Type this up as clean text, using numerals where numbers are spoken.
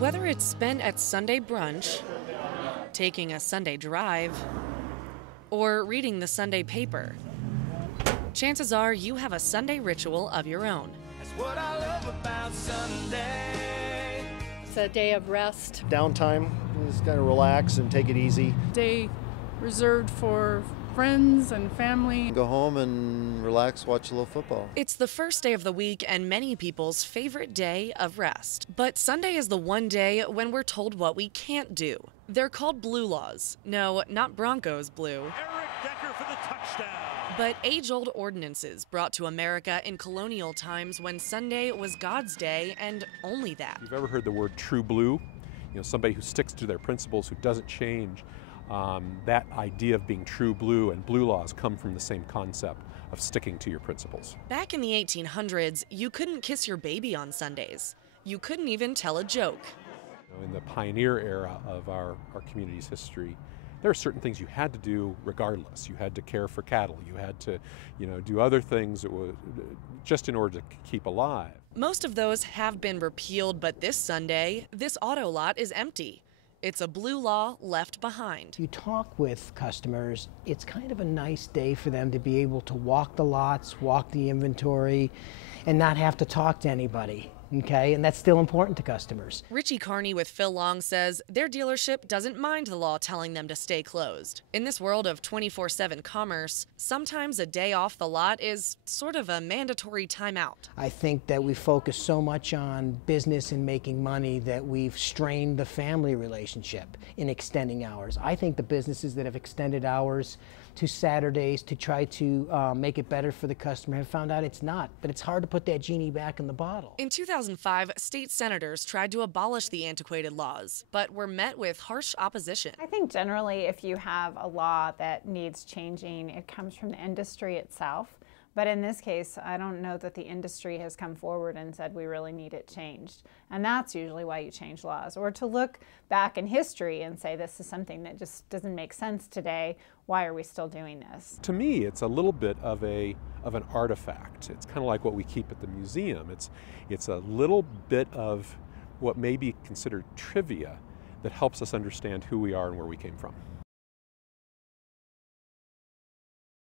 Whether it's spent at Sunday brunch, taking a Sunday drive, or reading the Sunday paper, chances are you have a Sunday ritual of your own. That's what I love about Sunday. It's a day of rest. Downtime, just kind of relax and take it easy. Day reserved for friends and family. Go home and relax, watch a little football. It's the first day of the week and many people's favorite day of rest. But Sunday is the one day when we're told what we can't do. They're called blue laws. No, not Broncos blue. Eric Decker for the touchdown. But age-old ordinances brought to America in colonial times when Sunday was God's day and only that. You've ever heard the word true blue? Somebody who sticks to their principles, who doesn't change. That idea of being true blue and blue laws come from the same concept of sticking to your principles. Back in the 1800s, you couldn't kiss your baby on Sundays. You couldn't even tell a joke. In the pioneer era of our community's history, there are certain things you had to do regardless. You had to care for cattle. You had to, do other things that were just in order to keep alive. Most of those have been repealed, but this Sunday, this auto lot is empty. It's a blue law left behind. You talk with customers, it's kind of a nice day for them to be able to walk the lots, walk the inventory, and not have to talk to anybody. Okay, and that's still important to customers. Richie Carney with Phil Long says their dealership doesn't mind the law telling them to stay closed. In this world of 24/7 commerce, sometimes a day off the lot is sort of a mandatory timeout. I think that we focus so much on business and making money that we've strained the family relationship in extending hours. I think the businesses that have extended hours to Saturdays to try to make it better for the customer have found out it's not, but it's hard to put that genie back in the bottle. In 2005, state senators tried to abolish the antiquated laws, but were met with harsh opposition. I think generally if you have a law that needs changing, it comes from the industry itself. But in this case, I don't know that the industry has come forward and said we really need it changed. And that's usually why you change laws. Or to look back in history and say this is something that just doesn't make sense today. Why are we still doing this? To me, it's a little bit of an artifact. It's kind of like what we keep at the museum. It's a little bit of what may be considered trivia that helps us understand who we are and where we came from.